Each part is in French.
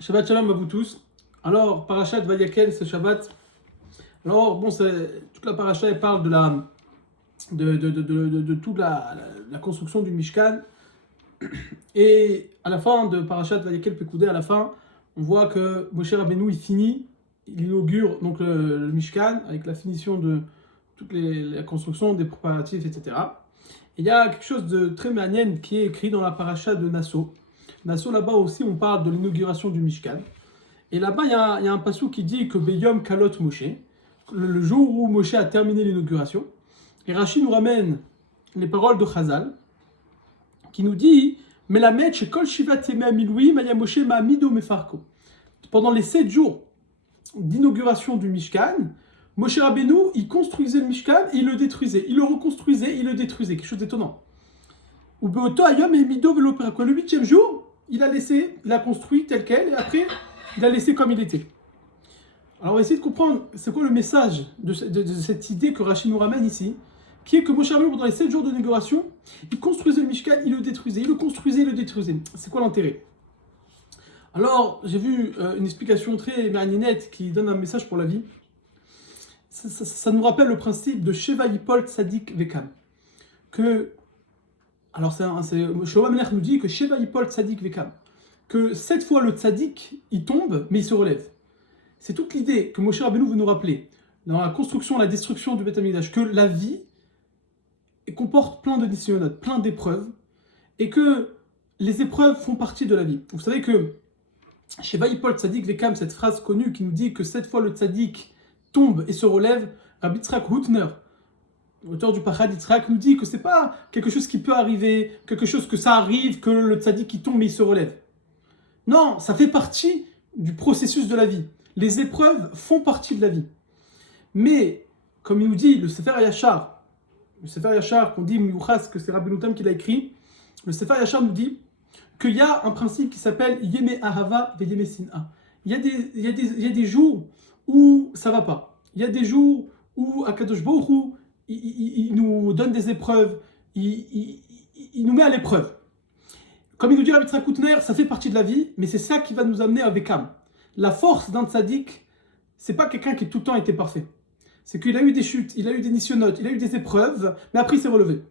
Shabbat Shalom à vous tous. Alors, Parashat Vayakel, ce Shabbat. Alors, bon, toute la Parashat, elle parle de toute la construction du Mishkan. Et à la fin de Parashat Vayakel Pekoudé, à la fin, on voit que Moshe Rabbeinu, il inaugure donc le Mishkan avec la finition de toute la construction, des préparatifs, etc. Et il y a quelque chose de très manière qui est écrit dans la Parashat de Nassau. Nassau, là-bas aussi, on parle de l'inauguration du Mishkan. Et là-bas, il y a un passage qui dit que Beyom Kalot Moshe, le jour où Moshe a terminé l'inauguration. Et Rashi nous ramène les paroles de Chazal, qui nous dit Melamed Shekol Shivat Yemei Milouim Maya Moshe Ma'amido Mefarko. Pendant les 7 jours d'inauguration du Mishkan, Moshe Rabbeinu, il construisait le Mishkan et il le détruisait. Il le reconstruisait, il le détruisait. Quelque chose d'étonnant. Ou Beoto Ayom Emido Veloperako. Le 8e jour, il a construit tel quel, et après, il a laissé comme il était. Alors on va essayer de comprendre c'est quoi le message de cette idée que Rashi nous ramène ici, qui est que Moshe Rabbeinu, pendant les 7 jours d'inauguration, il construisait le Mishkan, il le détruisait, il le construisait, il le détruisait. C'est quoi l'intérêt? Alors j'ai vu une explication très marininette qui donne un message pour la vie. Ça nous rappelle le principe de Sheva Yipol Tzadik Vekam. Que, alors Shlomo Melech nous dit que Sheva Yipol Tzadik Vekam. Que 7 fois le tzaddik, il tombe, mais il se relève. C'est toute l'idée que Moshe Rabbeinu veut nous rappeler dans la construction, la destruction du Beth Amikdash, que la vie comporte plein de nisyonotes, plein d'épreuves, et que les épreuves font partie de la vie. Vous savez que chez Vaïpol Tzadik Vekam, cette phrase connue qui nous dit que 7 fois le tzaddik tombe et se relève, Rabbi Yitzhak Hutner, l'auteur du Parashat Yitzhak, nous dit que c'est pas quelque chose qui peut arriver, quelque chose que ça arrive, que le tzaddik il tombe mais il se relève. Non, ça fait partie du processus de la vie. Les épreuves font partie de la vie. Mais, comme il nous dit, le Sefer Yachar qu'on dit Miyuchas, que c'est Rabbeinu Tam qui l'a écrit, le Sefer Yachar nous dit qu'il y a un principe qui s'appelle Yeme Ahava ve Yeme Sin'a. Il y a des jours où ça va pas. Il y a des jours où Akadosh Baruch Hu, il nous donne des épreuves, il nous met à l'épreuve. Comme il nous dit Rabbi Yitzhak Hutner, ça fait partie de la vie, mais c'est ça qui va nous amener à Vekam. La force d'un tzaddik, c'est pas quelqu'un qui tout le temps était parfait. C'est qu'il a eu des chutes, il a eu des nisyonotes, il a eu des épreuves, mais après il s'est relevé.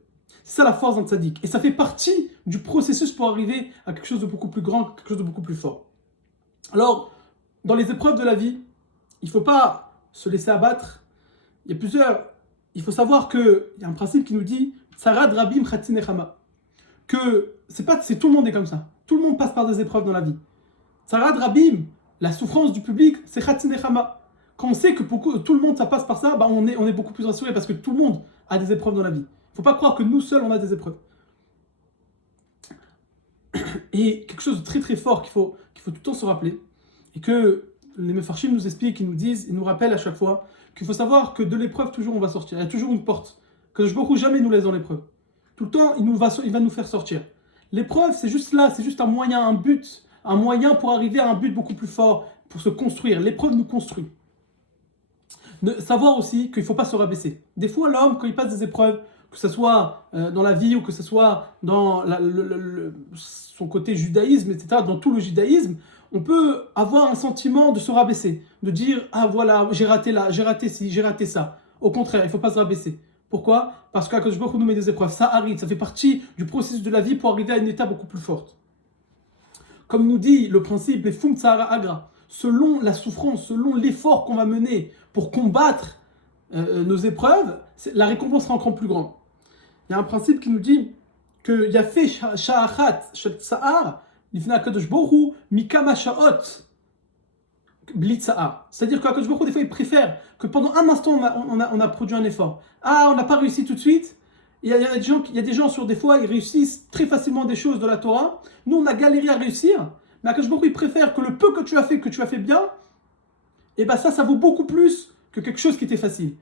C'est ça la force d'un tzaddik. Et ça fait partie du processus pour arriver à quelque chose de beaucoup plus grand, quelque chose de beaucoup plus fort. Alors, dans les épreuves de la vie, il ne faut pas se laisser abattre. Il faut savoir qu'il y a un principe qui nous dit Tzarad Rabim Chatzinechama. Que c'est tout le monde est comme ça. Tout le monde passe par des épreuves dans la vie. Tzarad Rabim, la souffrance du public, c'est Chatzinechama. Quand on sait que tout le monde ça passe par ça, bah on est beaucoup plus rassuré parce que tout le monde a des épreuves dans la vie. Il ne faut pas croire que nous seuls on a des épreuves. Et quelque chose de très très fort qu'il faut tout le temps se rappeler, et que les Mefarshim nous expliquent, ils nous disent, ils nous rappellent à chaque fois qu'il faut savoir que de l'épreuve toujours on va sortir. Il y a toujours une porte. Que je beaucoup jamais nous laisse dans l'épreuve. Tout le temps il va nous faire sortir. L'épreuve c'est juste là, c'est juste un moyen, un but, un moyen pour arriver à un but beaucoup plus fort, pour se construire. L'épreuve nous construit. Savoir aussi qu'il ne faut pas se rabaisser. Des fois, l'homme, quand il passe des épreuves, que ce soit dans la vie ou que ce soit dans son côté judaïsme, etc., dans tout le judaïsme, on peut avoir un sentiment de se rabaisser, de dire « Ah voilà, j'ai raté là, j'ai raté ci, j'ai raté ça ». Au contraire, il ne faut pas se rabaisser. Pourquoi? Parce qu'Akadosh Baruch Hu nous met des épreuves. Ça arrive, ça fait partie du processus de la vie pour arriver à une étape beaucoup plus forte. Comme nous dit le principe, les Fum Tsahara Agra, selon la souffrance, selon l'effort qu'on va mener pour combattre nos épreuves, la récompense sera encore plus grande. Il y a un principe qui nous dit que Yafé Sha'achat Tsa'ar, Lifna Akadosh Baruch Hu, Mikama Sha'ot Bli Tsa'ar. C'est-à-dire qu'Akadosh Baruch Hu, des fois, il préfère que pendant un instant, on a produit un effort. Ah, on n'a pas réussi tout de suite. Il y a des gens sur des fois, ils réussissent très facilement des choses de la Torah. Nous, on a galéré à réussir. Mais Akadosh Baruch Hu, il préfère que le peu que tu as fait bien, et bien ça vaut beaucoup plus que quelque chose qui était facile.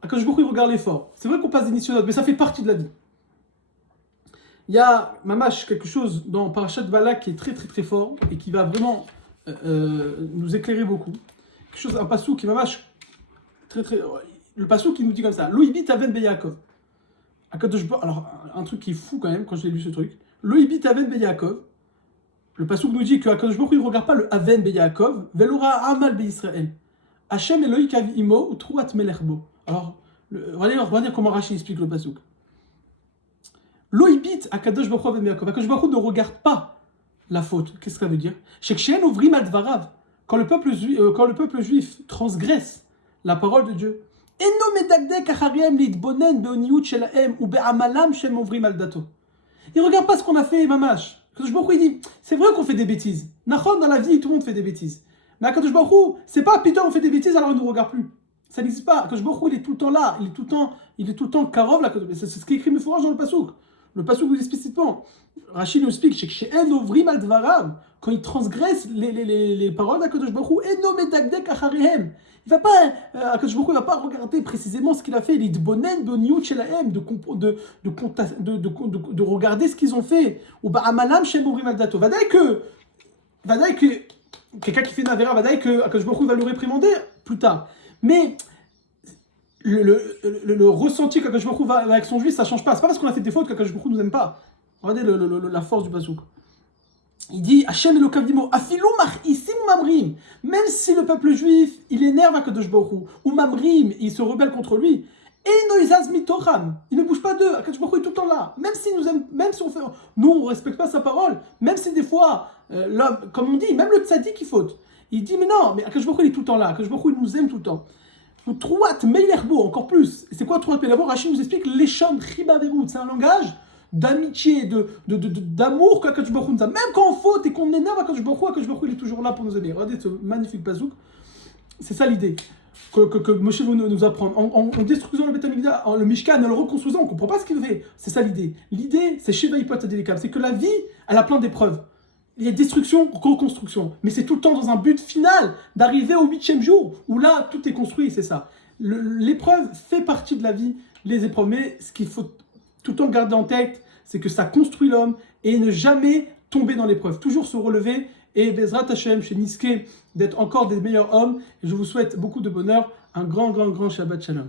Akadosh Baruch Hu, il regarde l'effort. C'est vrai qu'on passe des nisyonotes, mais ça fait partie de la vie. Il y a, mamash, quelque chose dans Parashat Balak qui est très très très fort et qui va vraiment nous éclairer beaucoup. Quelque chose, un passou qui mamash, très très... Le passou qui nous dit comme ça, Loïbi Taven Beyakov. Alors, un truc qui est fou quand même, quand j'ai lu ce truc. Loïbi Taven Beyakov. Le pasuk nous dit que Akadosh Baruch Hu, il ne regarde pas le Aven be Yaakov, Velora Amal be Israël. Hashem Elohim kav imo utruat melerbo. Alors, on va dire comment Rashi explique le pasuk. Loïbit Akadosh Baruch Hu Aven be Yaakov. Akadosh Baruch Hu ne regarde pas la faute. Qu'est-ce que ça veut dire? Shekshien ouvrim al dvarav. Quand le peuple juif transgresse la parole de Dieu, Eno medagdek achariem litbonen beoniut shelahem ou be'amalam shem ouvrim al dato. Il ne regarde pas ce qu'on a fait, mamash. Akadosh Baruch Hu, il dit, c'est vrai qu'on fait des bêtises. Nachon, dans la vie, tout le monde fait des bêtises. Mais Akadosh Baruch Hu, c'est pas putain, on fait des bêtises, alors il ne nous regarde plus. Ça n'existe pas. Akadosh Baruch Hu, il est tout le temps là. Il est tout le temps karov là. C'est ce qui est écrit Mefourash dans le pasuk. Le pasuk nous dit explicitement. Rachid nous explique que quand il transgresse les paroles d'Akadosh Baruch Hu, il va pas, Akadosh Baruch Hu va pas regarder précisément ce qu'il a fait, de regarder ce qu'ils ont fait. Ou que quelqu'un qui fait une avéra, que Akadosh Baruch Hu va le réprimander plus tard. Mais le ressenti qu'Akadosh Baruch Hu va avec son juif, ça change pas. C'est pas parce qu'on a fait des fautes qu'Akadosh Baruch Hu nous aime pas. Regardez la force du pasuk. Il dit Hashem Elokav dimo afilu mar'isim ou mamrim. Même si le peuple juif il énerve Akadosh Baruch Hu ou mamrim, il se rebelle contre lui. Et noizaz mitocham, il ne bouge pas d'eux. Akadosh Baruch Hu est tout le temps là. Même si nous aime, même si nous on respecte pas sa parole, même si des fois l'homme, comme on dit, même le tzaddik il faute. Il dit mais non, mais Akadosh Baruch Hu il est tout le temps là. Akadosh Baruch Hu il nous aime tout le temps. Ou Trouat Meilerbo, encore plus. C'est quoi Trouat Meilerbo? Rachid nous explique l'Eshon Chibaverut. C'est un langage d'amitié, d'amour qu'Akadosh Baruch Hu nous a. Même quand on faute et qu'on énerve Akadosh Baruch Hu, il est toujours là pour nous aider. Regardez ce magnifique pasuk. C'est ça l'idée que Moshe veut nous apprendre. En détruisant le Beth Amikdash, le Mishkan, en le reconstruisant, on ne comprend pas ce qu'il fait. C'est ça l'idée. L'idée, c'est Shiva Hipot Adélikam. C'est que la vie, elle a plein d'épreuves. Il y a destruction, reconstruction. Mais c'est tout le temps dans un but final d'arriver au 8e jour, où là, tout est construit, c'est ça. L'épreuve fait partie de la vie, les épreuves. Mais ce qu'il faut tout le temps garder en tête, c'est que ça construit l'homme et ne jamais tomber dans l'épreuve. Toujours se relever et Bezrat Hashem, chez Niske, d'être encore des meilleurs hommes. Et je vous souhaite beaucoup de bonheur. Un grand Shabbat Shalom.